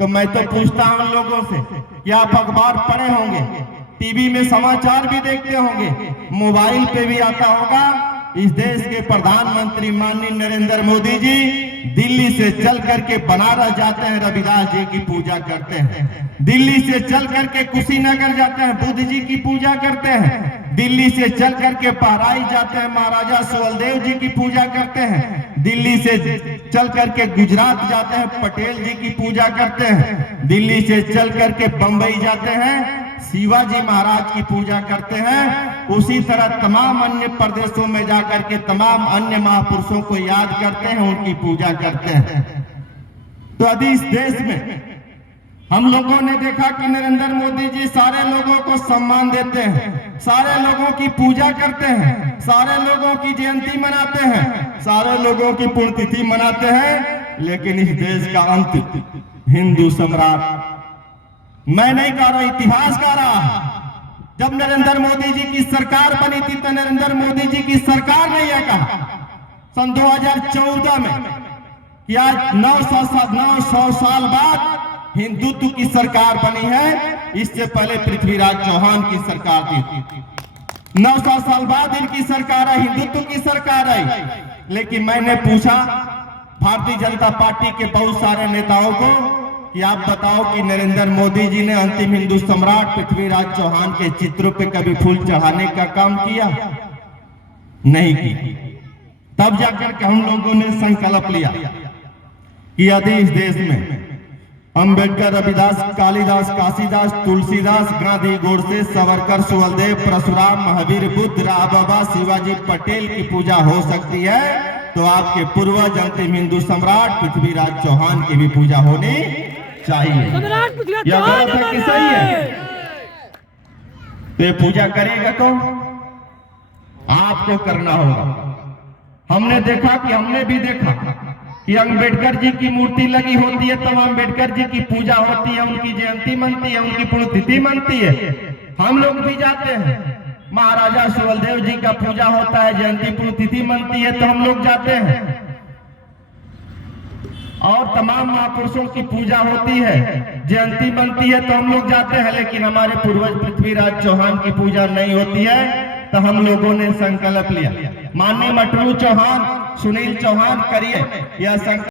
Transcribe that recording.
तो मैं तो पूछता हूं उन लोगों से कि आप अखबार पढ़े होंगे, टीवी में समाचार भी देखते होंगे, मोबाइल पे भी आता होगा। इस देश के प्रधानमंत्री माननीय नरेंद्र मोदी जी दिल्ली से चल करके बनारस जाते हैं, रविदास जी की पूजा करते हैं। दिल्ली से चल करके कुशीनगर जाते हैं, बुद्ध जी की पूजा करते हैं। दिल्ली से चल करके बहराइच जाते हैं, महाराजा सुहेलदेव जी की पूजा करते हैं। दिल्ली से चल करके गुजरात जाते हैं, पटेल जी की पूजा करते हैं। दिल्ली से चल करके बंबई जाते हैं, शिवाजी महाराज की पूजा करते हैं। उसी तरह तमाम अन्य प्रदेशों में जाकर के तमाम अन्य महापुरुषों को याद करते हैं, उनकी पूजा करते हैं। तो अभी इस देश में हम लोगों ने देखा कि नरेंद्र मोदी जी सारे लोगों को सम्मान देते हैं, सारे लोगों की पूजा करते हैं, सारे लोगों की जयंती मनाते हैं, सारे लोगों की पुण्यतिथि मनाते हैं। लेकिन इस देश का अंत हिंदू सम्राट, मैं नहीं कह रहा, इतिहास कह रहा। जब नरेंद्र मोदी जी की सरकार बनी थी तो नरेंद्र मोदी जी की सरकार ने यह कहा सन 2014 में कि आज 900 साल बाद हिंदुत्व की सरकार बनी है। इससे पहले पृथ्वीराज चौहान की सरकार थी। 900 साल बाद इनकी सरकार है, हिंदुत्व की सरकार है। लेकिन मैंने पूछा भारतीय जनता पार्टी के बहुत सारे नेताओं को कि आप बताओ कि नरेंद्र मोदी जी ने अंतिम हिंदू सम्राट पृथ्वीराज चौहान के चित्रों पे कभी फूल चढ़ाने का काम किया? नहीं की। तब जाकर के हम लोगों ने संकल्प लिया कि यदि इस देश में अंबेडकर, रविदास, कालिदास, काशीदास, तुलसीदास, गांधी, गोडसे, सावरकर, सुहेलदेव, परशुराम, महावीर, बुद्ध, राम बाबा, शिवाजी, पटेल की पूजा हो सकती है तो आपके पूर्वज अंतिम हिंदू सम्राट पृथ्वीराज चौहान की भी पूजा होनी चाहिए। यह गलत है कि सही है? तो ये पूजा करेगा कौन? आपको करना होगा। हमने देखा कि हमने भी देखा कि अंबेडकर जी की मूर्ति लगी होती है तो अंबेडकर जी की पूजा होती है, उनकी जयंती मनती है, उनकी पुण्यतिथि मनती है। हम लोग भी जाते हैं, महाराजा सुहेलदेव जी का पूजा होता है, जयंती पुण्यतिथि मनती है तो हम लोग जाते हैं। और तमाम महापुरुषों की पूजा होती है, जयंती बनती है तो हम लोग जाते हैं। लेकिन हमारे पूर्वज पृथ्वीराज चौहान की पूजा नहीं होती है तो हम लोगों ने संकल्प लिया, माननीय मटरू चौहान, सुनील चौहान करिए यह संकल्प।